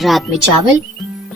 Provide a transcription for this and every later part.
रात में चावल,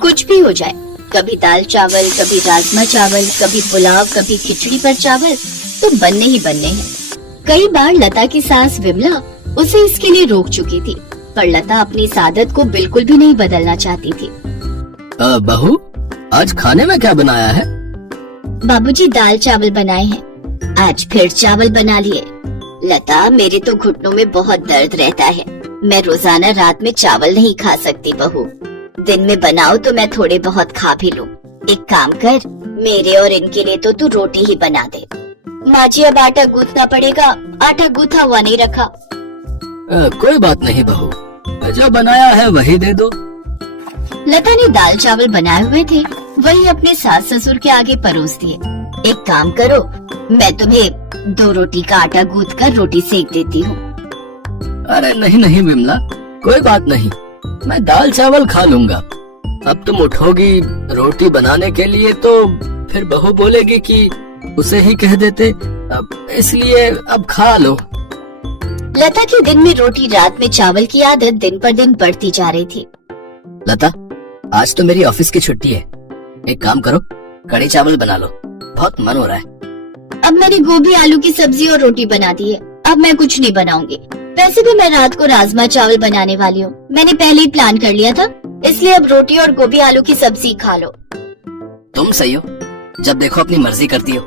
कुछ भी हो जाए, कभी दाल चावल, कभी राजमा चावल, कभी पुलाव, कभी खिचड़ी पर चावल तो बनने ही बनने हैं। कई बार लता की सास विमला उसे इसके लिए रोक चुकी थी, पर लता अपनी इस आदत को बिल्कुल भी नहीं बदलना चाहती थी। बहू, आज खाने में क्या बनाया है? बाबूजी दाल चावल बनाए हैं। आज फिर चावल बना लिए। लता, मेरे तो घुटनों में बहुत दर्द रहता है। मैं रोजाना रात में चावल नहीं खा सकती बहू। दिन में बनाओ तो मैं थोड़े बहुत खा भी लूं। एक काम कर, मेरे और इनके लिए तो तू रोटी ही बना दे। माँ जी, अब आटा गूंथना पड़ेगा। आटा गूंथा हुआ नहीं रखा। कोई बात नहीं बहू, जो बनाया है वही दे दो। लता ने दाल चावल बनाए हुए थे, वही अपने सास ससुर के आगे परोस दिए। एक काम करो, मैं तुम्हें 2 रोटी का आटा गूंथ कर रोटी सेक देती हूँ। अरे नहीं नहीं विमला, कोई बात नहीं, मैं दाल चावल खा लूंगा। अब तुम उठोगी रोटी बनाने के लिए तो फिर बहू बोलेगी कि उसे ही कह देते, अब इसलिए अब खा लो। लता की दिन में रोटी रात में चावल की आदत दिन पर दिन बढ़ती जा रही थी। लता, आज तो मेरी ऑफिस की छुट्टी है। एक काम करो, कढ़ी चावल बना लो, बहुत मन हो रहा है। अब मैंने गोभी आलू की सब्जी और रोटी बना दी है, अब मैं कुछ नहीं बनाऊंगी। वैसे भी मैं रात को राजमा चावल बनाने वाली हूँ, मैंने पहले ही प्लान कर लिया था, इसलिए अब रोटी और गोभी आलू की सब्जी खा लो। तुम सही हो, जब देखो अपनी मर्जी करती हो।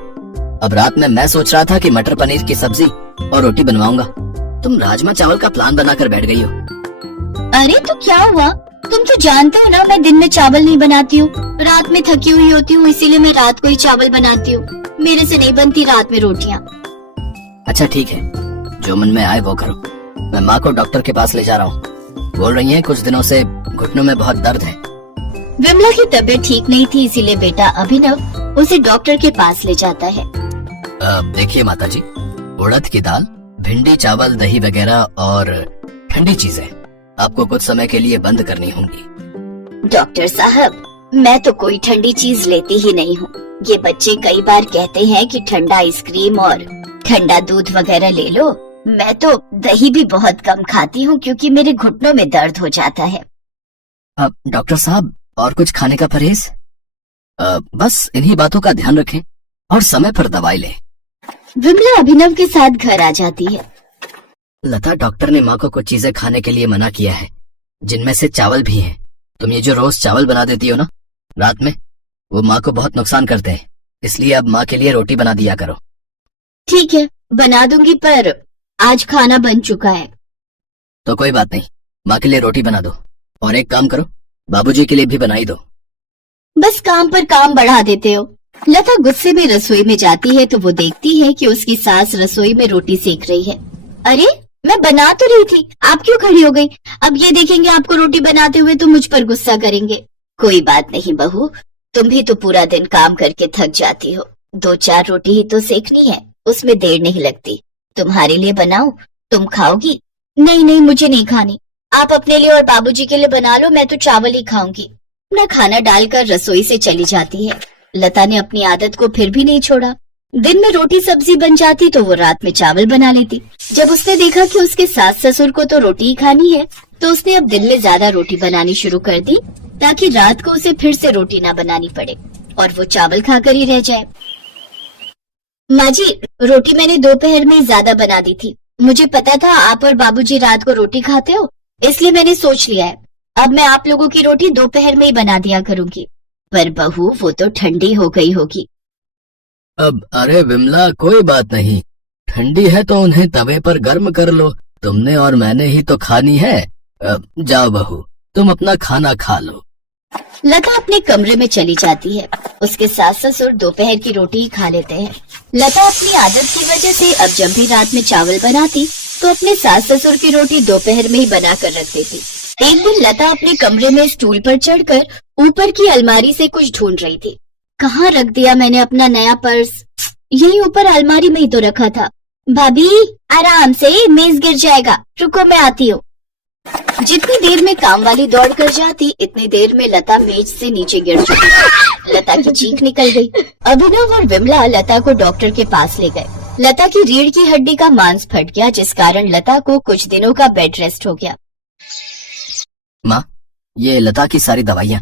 अब रात में मैं सोच रहा था कि मटर पनीर की सब्जी और रोटी बनवाऊंगा, तुम राजमा चावल का प्लान बनाकर बैठ गई हो। अरे तो क्या हुआ, तुम तो जानते हो ना मैं दिन में चावल नहीं बनाती हूँ, रात में थकी हुई होती हूँ, इसीलिए मैं रात को ही चावल बनाती हूँ। मेरे से नहीं बनती रात में रोटियाँ। अच्छा ठीक है, जो मन में आए वो करो। मैं माँ को डॉक्टर के पास ले जा रहा हूँ, बोल रही है कुछ दिनों से घुटनों में बहुत दर्द है। विमला की तबीयत ठीक नहीं थी, इसीलिए बेटा अभिनव उसे डॉक्टर के पास ले जाता है। देखिए माताजी, उड़द की दाल, भिंडी, चावल, दही वगैरह और ठंडी चीजें आपको कुछ समय के लिए बंद करनी होंगी। डॉक्टर साहब, मैं तो कोई ठंडी चीज लेती ही नहीं हूँ। ये बच्चे कई बार कहते हैं कि ठंडा आइसक्रीम और ठंडा दूध वगैरह ले लो। मैं तो दही भी बहुत कम खाती हूँ क्योंकि मेरे घुटनों में दर्द हो जाता है। अब डॉक्टर साहब, और कुछ खाने का परहेज? बस इन्हीं बातों का ध्यान रखें और समय पर दवाई लें। विमला अभिनव के साथ घर आ जाती है। लता, डॉक्टर ने माँ को कुछ चीजें खाने के लिए मना किया है, जिनमें से चावल भी हैं। तुम ये जो रोज चावल बना देती हो ना रात में, वो माँ को बहुत नुकसान करते हैं, इसलिए अब माँ के लिए रोटी बना दिया करो। ठीक है, बना दूंगी, पर आज खाना बन चुका है। तो कोई बात नहीं, माँ के लिए रोटी बना दो, और एक काम करो, बाबूजी के लिए भी बनाई दो। बस काम पर काम बढ़ा देते हो। लता गुस्से में रसोई में जाती है तो वो देखती है कि उसकी सास रसोई में रोटी सेक रही है। अरे, मैं बना तो रही थी, आप क्यों खड़ी हो गई? अब ये देखेंगे आपको रोटी बनाते हुए तो मुझ पर गुस्सा करेंगे। कोई बात नहीं बहू, तुम भी तो पूरा दिन काम करके थक जाती हो, 2-4 रोटी ही तो सेकनी है, उसमें देर नहीं लगती। तुम्हारे लिए बनाऊं, तुम खाओगी? नहीं नहीं, मुझे नहीं खानी, आप अपने लिए और बाबूजी के लिए बना लो, मैं तो चावल ही खाऊंगी। अपना खाना डालकर रसोई से चली जाती है। लता ने अपनी आदत को फिर भी नहीं छोड़ा। दिन में रोटी सब्जी बन जाती तो वो रात में चावल बना लेती। जब उसने देखा कि उसके सास ससुर को तो रोटी ही खानी है, तो उसने अब दिन में ज्यादा रोटी बनानी शुरू कर दी, ताकि रात को उसे फिर से रोटी ना बनानी पड़े और वो चावल खाकर ही रह जाए। माँ जी, रोटी मैंने दोपहर में ज्यादा बना दी थी। मुझे पता था आप और बाबूजी रात को रोटी खाते हो, इसलिए मैंने सोच लिया है अब मैं आप लोगों की रोटी दोपहर में ही बना दिया करूंगी। पर बहू, वो तो ठंडी हो गई होगी। अब अरे विमला, कोई बात नहीं, ठंडी है तो उन्हें तवे पर गर्म कर लो, तुमने और मैंने ही तो खानी है। जाओ बहू, तुम अपना खाना खा लो। लता अपने कमरे में चली जाती है। उसके सास ससुर दोपहर की रोटी ही खा लेते हैं। लता अपनी आदत की वजह से अब जब भी रात में चावल बनाती तो अपने सास ससुर की रोटी दोपहर में ही बना कर रख देती। एक दिन लता अपने कमरे में स्टूल पर चढ़कर ऊपर की अलमारी से कुछ ढूंढ रही थी। कहाँ रख दिया मैंने अपना नया पर्स? यही ऊपर अलमारी में ही तो रखा था। भाभी, आराम से, मेज गिर जाएगा, रुको मैं आती हूँ। जितनी देर में काम वाली दौड़ कर जाती, इतनी देर में लता मेज से नीचे गिर चुकी। लता की चीख निकल गई। अभिनव और विमला लता को डॉक्टर के पास ले गए। लता की रीढ़ की हड्डी का मांस फट गया, जिस कारण लता को कुछ दिनों का बेड रेस्ट हो गया। माँ, ये लता की सारी दवाइयाँ।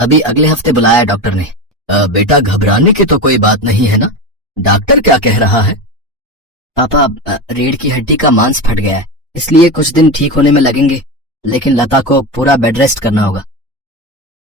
अभी अगले हफ्ते बुलाया डॉक्टर ने। बेटा घबराने की तो कोई बात नहीं है ना? डॉक्टर क्या कह रहा है? पापा, रीढ़ की हड्डी का मांस फट गया है, इसलिए कुछ दिन ठीक होने में लगेंगे, लेकिन लता को पूरा बेड रेस्ट करना होगा।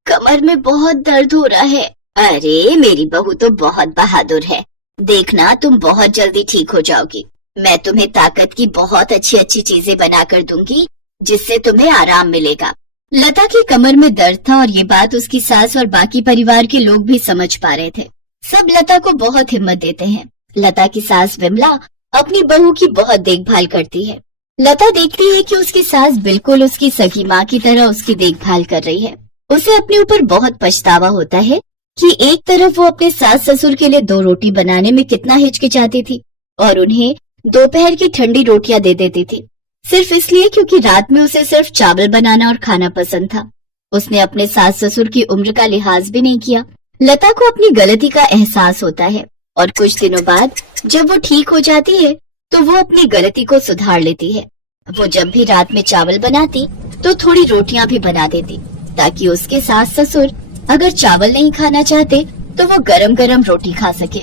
कमर में बहुत दर्द हो रहा है। अरे मेरी बहू तो बहुत बहादुर है, देखना तुम बहुत जल्दी ठीक हो जाओगी। मैं तुम्हें ताकत की बहुत अच्छी अच्छी चीजें बनाकर दूंगी, जिससे तुम्हें आराम मिलेगा। लता की कमर में दर्द था और ये बात उसकी सास और बाकी परिवार के लोग भी समझ पा रहे थे। सब लता को बहुत हिम्मत देते हैं। लता की सास विमला अपनी बहू की बहुत देखभाल करती है। लता देखती है कि उसकी सास बिल्कुल उसकी सगी माँ की तरह उसकी देखभाल कर रही है। उसे अपने ऊपर बहुत पछतावा होता है कि एक तरफ वो अपने सास ससुर के लिए 2 रोटी बनाने में कितना हिचकिचाती थी और उन्हें दोपहर की ठंडी रोटियां दे देती थी, सिर्फ इसलिए क्योंकि रात में उसे सिर्फ चावल बनाना और खाना पसंद था। उसने अपने सास ससुर की उम्र का लिहाज भी नहीं किया। लता को अपनी गलती का एहसास होता है और कुछ दिनों बाद जब वो ठीक हो जाती है तो वो अपनी गलती को सुधार लेती है। वो जब भी रात में चावल बनाती तो थोड़ी रोटियां भी बना देती, ताकि उसके सास ससुर अगर चावल नहीं खाना चाहते तो वो गरम गरम रोटी खा सके।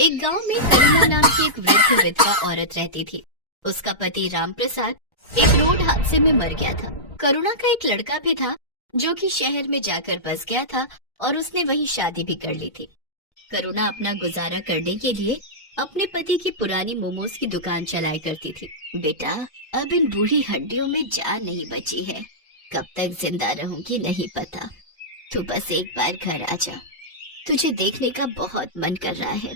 एक गांव में करुणा नाम की एक वृद्ध विधवा औरत रहती थी। उसका पति राम प्रसाद एक रोड हादसे में मर गया था। करुणा का एक लड़का भी था जो कि शहर में जाकर बस गया था और उसने वहीं शादी भी कर ली थी। करुणा अपना गुजारा करने के लिए अपने पति की पुरानी मोमोज की दुकान चलाया करती थी। बेटा, अब इन बूढ़ी हड्डियों में जान नहीं बची है, कब तक जिंदा रहूंगी नहीं पता। तू बस एक बार घर आ जा, तुझे देखने का बहुत मन कर रहा है।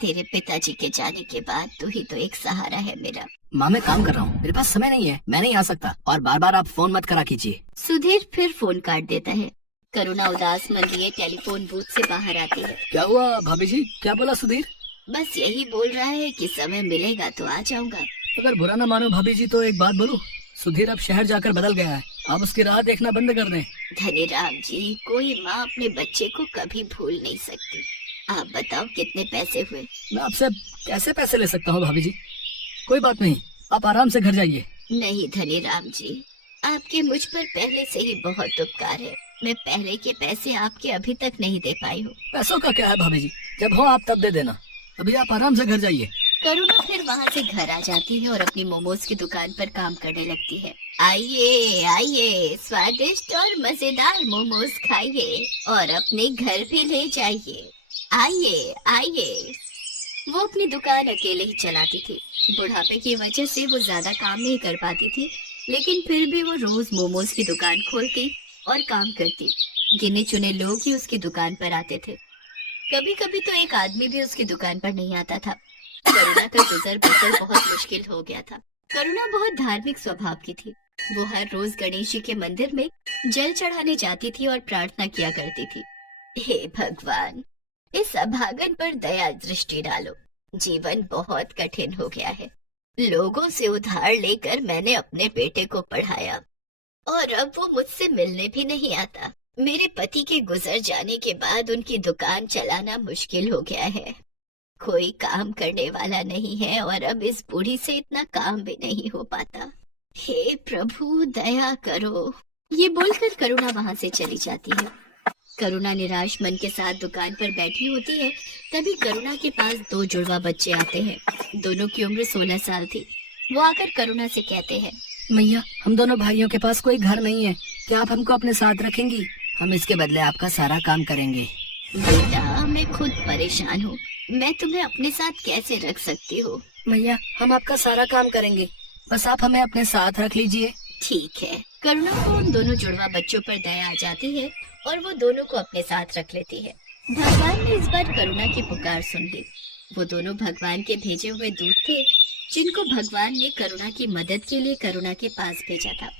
तेरे पिताजी के जाने के बाद तू ही तो एक सहारा है मेरा। माँ, मैं काम कर रहा हूँ, मेरे पास समय नहीं है, मैं नहीं आ सकता, और बार बार आप फोन मत करा कीजिए। सुधीर फिर फोन काट देता है। करुणा उदास मन लिए टेलीफोन बूथ से बाहर आती है। क्या हुआ भाभी जी? क्या बोला सुधीर? बस यही बोल रहा है कि समय मिलेगा तो आ जाऊंगा। अगर बुरा ना मानो भाभी जी तो एक बात बोलूं, सुधीर अब शहर जाकर बदल गया है, आप उसकी राह देखना बंद कर दें। धनीराम जी, कोई माँ अपने बच्चे को कभी भूल नहीं सकती। आप बताओ कितने पैसे हुए? मैं आपसे कैसे पैसे ले सकता हूँ भाभी जी? कोई बात नहीं, आप आराम से घर जाइए। नहीं धनीराम जी, आपके मुझ पर पहले से ही बहुत उपकार है। मैं पहले के पैसे आपके अभी तक नहीं दे पाई हूँ। पैसों का क्या है भाभी जी, जब हो आप तब दे देना। अभी आप आराम से घर जाइए। करुणा फिर वहाँ से घर आ जाती है और अपनी मोमोज की दुकान पर काम करने लगती है। आइए आइए, स्वादिष्ट और मजेदार मोमोज खाइए और अपने घर भी ले जाइए। आइए आइए। वो अपनी दुकान अकेले ही चलाती थी। बुढ़ापे की वजह से वो ज्यादा काम नहीं कर पाती थी, लेकिन फिर भी वो रोज मोमोज की दुकान खोलती और काम करती। गिने चुने लोग ही उसकी दुकान पर आते थे। कभी कभी तो एक आदमी भी उसकी दुकान पर नहीं आता था। करुणा का गुजर बसर बहुत मुश्किल हो गया था। करुणा बहुत धार्मिक स्वभाव की थी। वो हर रोज गणेश जी के मंदिर में जल चढ़ाने जाती थी और प्रार्थना किया करती थी। हे भगवान, इस अभागन पर दया दृष्टि डालो। जीवन बहुत कठिन हो गया है। लोगों से उधार लेकर मैंने अपने बेटे को पढ़ाया और अब वो मुझसे मिलने भी नहीं आता। मेरे पति के गुजर जाने के बाद उनकी दुकान चलाना मुश्किल हो गया है। कोई काम करने वाला नहीं है और अब इस बूढ़ी से इतना काम भी नहीं हो पाता। हे प्रभु, दया करो। ये बोलकर करुणा वहाँ से चली जाती है। करुणा निराश मन के साथ दुकान पर बैठी होती है। तभी करुणा के पास 2 जुड़वा बच्चे आते हैं। दोनों की उम्र 16 साल थी। वो आकर करुणा से कहते हैं, मैया, हम दोनों भाइयों के पास कोई घर नहीं है, क्या आप हमको अपने साथ रखेंगी? हम इसके बदले आपका सारा काम करेंगे। बेटा, मैं खुद परेशान हूँ, मैं तुम्हें अपने साथ कैसे रख सकती हूँ? मैया, हम आपका सारा काम करेंगे, बस आप हमें अपने साथ रख लीजिए। ठीक है। करुणा को उन दोनों जुड़वा बच्चों पर दया आ जाती है और वो दोनों को अपने साथ रख लेती है। भगवान ने इस बार करुणा की पुकार सुन ली। वो दोनों भगवान के भेजे हुए दूत थे, जिनको भगवान ने करुणा की मदद के लिए करुणा के पास भेजा था।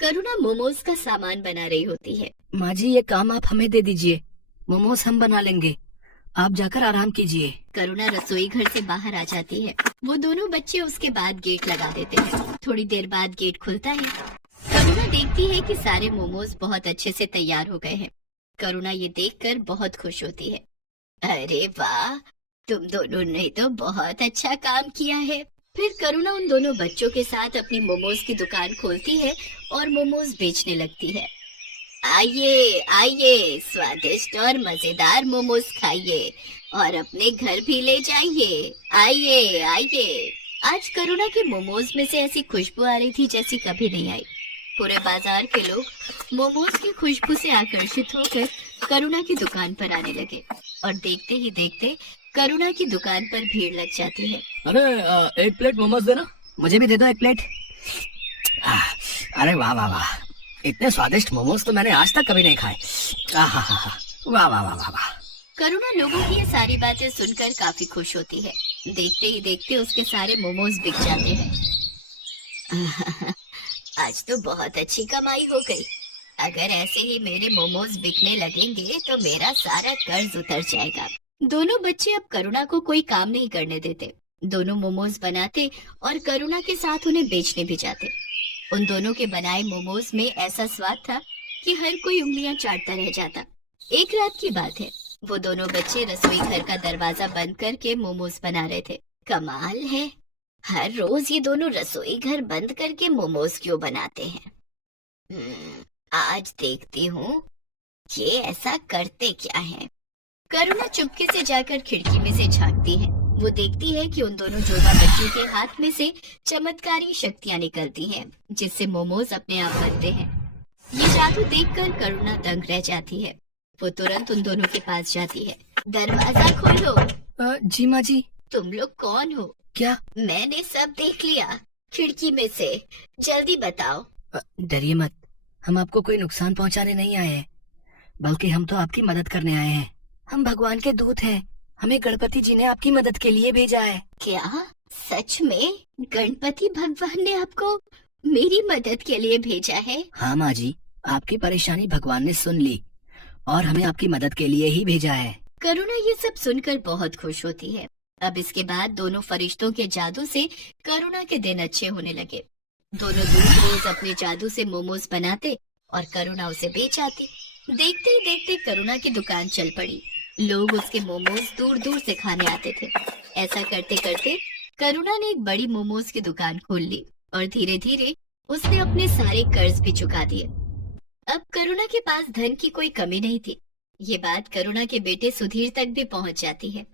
करुणा मोमोज का सामान बना रही होती है। माँ जी, ये काम आप हमें दे दीजिए, मोमोज हम बना लेंगे, आप जाकर आराम कीजिए। करुणा रसोई घर से बाहर आ जाती है। वो दोनों बच्चे उसके बाद गेट लगा देते हैं। थोड़ी देर बाद गेट खुलता है। करुणा देखती है कि सारे मोमोज बहुत अच्छे से तैयार हो गए हैं। करुणा ये देखकर बहुत खुश होती है। अरे वाह, तुम दोनों ने तो बहुत अच्छा काम किया है। फिर करुणा उन दोनों बच्चों के साथ अपनी मोमोज की दुकान खोलती है और मोमोज बेचने लगती है। आइए आइए, स्वादिष्ट और मजेदार मोमोज खाइए और अपने घर भी ले जाइए। आइए आइए। आज करुणा के मोमोज में से ऐसी खुशबू आ रही थी जैसी कभी नहीं आई। पूरे बाजार के लोग मोमोज की खुशबू से आकर्षित होकर करुणा की दुकान पर आने लगे और देखते ही देखते करुणा की दुकान पर भीड़ लग जाती है। अरे एक प्लेट मोमोज देना। मुझे भी दे दो एक प्लेट। अरे वाह वाह वाह, इतने स्वादिष्ट मोमोज तो मैंने आज तक कभी नहीं खाए। वाह वाह वाह वाह वाह। करुणा लोगों की ये सारी बातें सुनकर काफी खुश होती है। देखते ही देखते उसके सारे मोमोज बिक जाते हैं। आज तो बहुत अच्छी कमाई हो गई। अगर ऐसे ही मेरे मोमोज बिकने लगेंगे तो मेरा सारा कर्ज उतर जाएगा। दोनों बच्चे अब करुणा को कोई काम नहीं करने देते। दोनों मोमोज बनाते और करुणा के साथ उन्हें बेचने भी जाते। उन दोनों के बनाए मोमोज में ऐसा स्वाद था कि हर कोई उंगलियां चाटता रह जाता। एक रात की बात है, वो दोनों बच्चे रसोई घर का दरवाजा बंद करके मोमोज बना रहे थे। कमाल है, हर रोज ये दोनों रसोई घर बंद करके मोमोज क्यों बनाते हैं? आज देखती हूँ ये ऐसा करते क्या है। करुणा चुपके से जाकर खिड़की में से झांकती है। वो देखती है कि उन दोनों जुड़वा बच्चों के हाथ में से चमत्कारी शक्तियाँ निकलती हैं, जिससे मोमोज अपने आप बनते हैं। ये जादू देखकर करुणा दंग रह जाती है। वो तुरंत उन दोनों के पास जाती है। दरवाजा खोलो। जी माँ जी। तुम लोग कौन हो? क्या? मैंने सब देख लिया खिड़की में से, जल्दी बताओ। डरिए मत, हम आपको कोई नुकसान पहुंचाने नहीं आए हैं, बल्कि हम तो आपकी मदद करने आए हैं। हम भगवान के दूत हैं। हमें गणपति जी ने आपकी मदद के लिए भेजा है। क्या सच में गणपति भगवान ने आपको मेरी मदद के लिए भेजा है? हाँ माँ जी, आपकी परेशानी भगवान ने सुन ली और हमें आपकी मदद के लिए ही भेजा है। करुणा ये सब सुनकर बहुत खुश होती है। अब इसके बाद दोनों फरिश्तों के जादू से करुणा के दिन अच्छे होने लगे। दोनों रोज अपने जादू से मोमोज बनाते और करुणा उसे बेच आती। देखते ही देखते करुणा की दुकान चल पड़ी। लोग उसके मोमोज दूर दूर से खाने आते थे। ऐसा करते करते करुणा ने एक बड़ी मोमोज की दुकान खोल ली और धीरे धीरे उसने अपने सारे कर्ज भी चुका दिए। अब करुणा के पास धन की कोई कमी नहीं थी। ये बात करुणा के बेटे सुधीर तक भी पहुंच जाती है।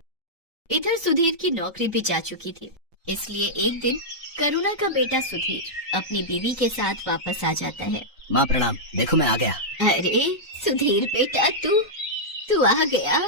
इधर सुधीर की नौकरी भी जा चुकी थी, इसलिए एक दिन करुणा का बेटा सुधीर अपनी बीवी के साथ वापस आ जाता है। माँ प्रणाम, देखो मैं आ गया। अरे सुधीर बेटा, तू आ गया।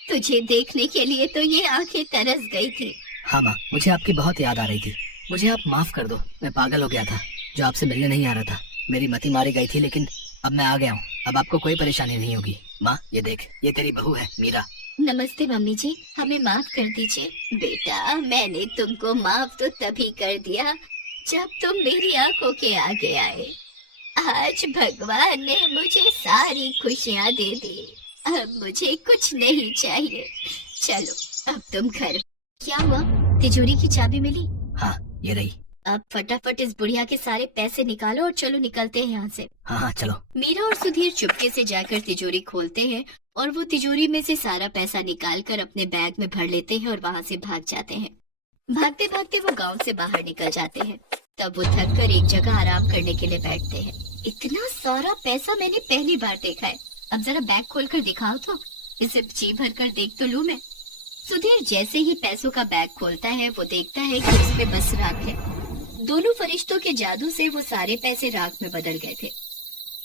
तुझे देखने के लिए तो ये आंखें तरस गई थी। हाँ माँ, मुझे आपकी बहुत याद आ रही थी। मुझे आप माफ कर दो, मैं पागल हो गया था जो आपसे मिलने नहीं आ रहा था। मेरी मति मारी गई थी, लेकिन अब मैं आ गया हूँ। अब आपको कोई परेशानी नहीं होगी। माँ ये देख, ये तेरी बहू है मीरा। नमस्ते मम्मी जी, हमें माफ कर दीजिए। बेटा, मैंने तुमको माफ तो तभी कर दिया जब तुम मेरी आंखों के आगे आए। आज भगवान ने मुझे सारी खुशियाँ दे दी। अब मुझे कुछ नहीं चाहिए। चलो अब तुम घर। क्या हुआ? तिजोरी की चाबी मिली? हाँ ये रही। अब फटाफट इस बुढ़िया के सारे पैसे निकालो और चलो निकलते हैं यहाँ से। हाँ चलो। मीरा और सुधीर चुपके से जाकर तिजोरी खोलते हैं और वो तिजोरी में से सारा पैसा निकालकर अपने बैग में भर लेते हैं और वहाँ से भाग जाते हैं। भागते भागते वो गांव से बाहर निकल जाते हैं। तब वो थक कर एक जगह आराम करने के लिए बैठते हैं। इतना सारा पैसा मैंने पहली बार देखा है। अब जरा बैग खोलकर दिखाओ तो, इसे जी भर कर देख तो लूं मैं। सुधीर जैसे ही पैसों का बैग खोलता है वो देखता है कि उसमें बस राख है। दोनों फरिश्तों के जादू से वो सारे पैसे राख में बदल गए थे।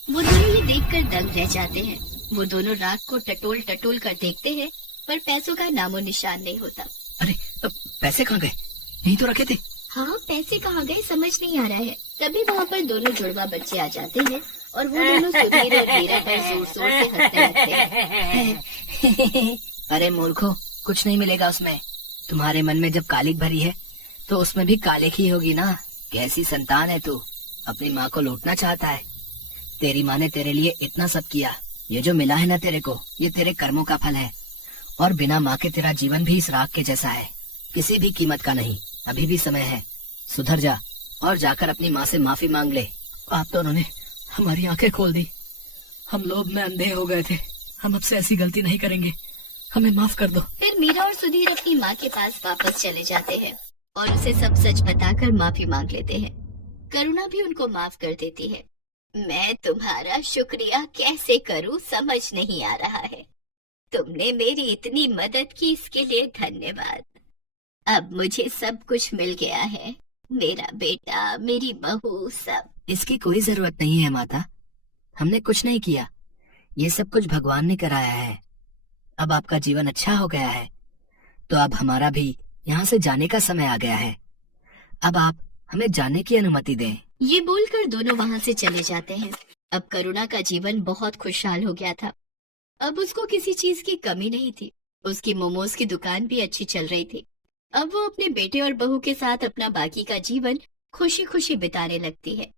वो दोनों ये देखकर दंग रह जाते हैं। वो दोनों राख को टटोल टटोल कर देखते हैं, पर पैसों का नामो निशान नहीं होता। अरे पैसे कहाँ गए? यही तो रखे थे। हाँ, पैसे कहाँ गए समझ नहीं आ रहा है। तभी वहाँ पर दोनों जुड़वा बच्चे आ जाते हैं और वो दोनों सुधीर और मीरा पर जोर जोर से हंसने लगते हैं। अरे मूर्खो, कुछ नहीं मिलेगा उसमें। तुम्हारे मन में जब कालिक भरी है तो उसमें भी कालिक ही होगी ना। कैसी संतान है तू, अपनी माँ को लूटना चाहता है। तेरी माँ ने तेरे लिए इतना सब किया। ये जो मिला है ना तेरे को, ये तेरे कर्मों का फल है। और बिना माँ के तेरा जीवन भी इस राख के जैसा है, किसी भी कीमत का नहीं। अभी भी समय है, सुधर जा और जाकर अपनी माँ से माफी मांग ले। आप दोनों ने हमारी आंखें खोल दी। हम लोभ में अंधे हो गए थे। हम अब से ऐसी गलती नहीं करेंगे, हमें माफ कर दो। फिर मीरा और सुधीर अपनी माँ के पास वापस चले जाते हैं और उसे सब सच बताकर माफी मांग लेते हैं। करुणा भी उनको माफ कर देती है। मैं तुम्हारा शुक्रिया कैसे करूं समझ नहीं आ रहा है। तुमने मेरी इतनी मदद की, इसके लिए धन्यवाद। अब मुझे सब कुछ मिल गया है, मेरा बेटा, मेरी बहू, सब। इसकी कोई जरूरत नहीं है माता, हमने कुछ नहीं किया, ये सब कुछ भगवान ने कराया है। अब आपका जीवन अच्छा हो गया है, तो अब हमारा भी यहाँ से जाने का समय आ गया है। अब आप हमें जाने की अनुमति दें। ये बोलकर दोनों वहाँ से चले जाते हैं। अब करुणा का जीवन बहुत खुशहाल हो गया था। अब उसको किसी चीज की कमी नहीं थी। उसकी मोमोज की दुकान भी अच्छी चल रही थी। अब वो अपने बेटे और बहू के साथ अपना बाकी का जीवन खुशी खुशी बिताने लगती है।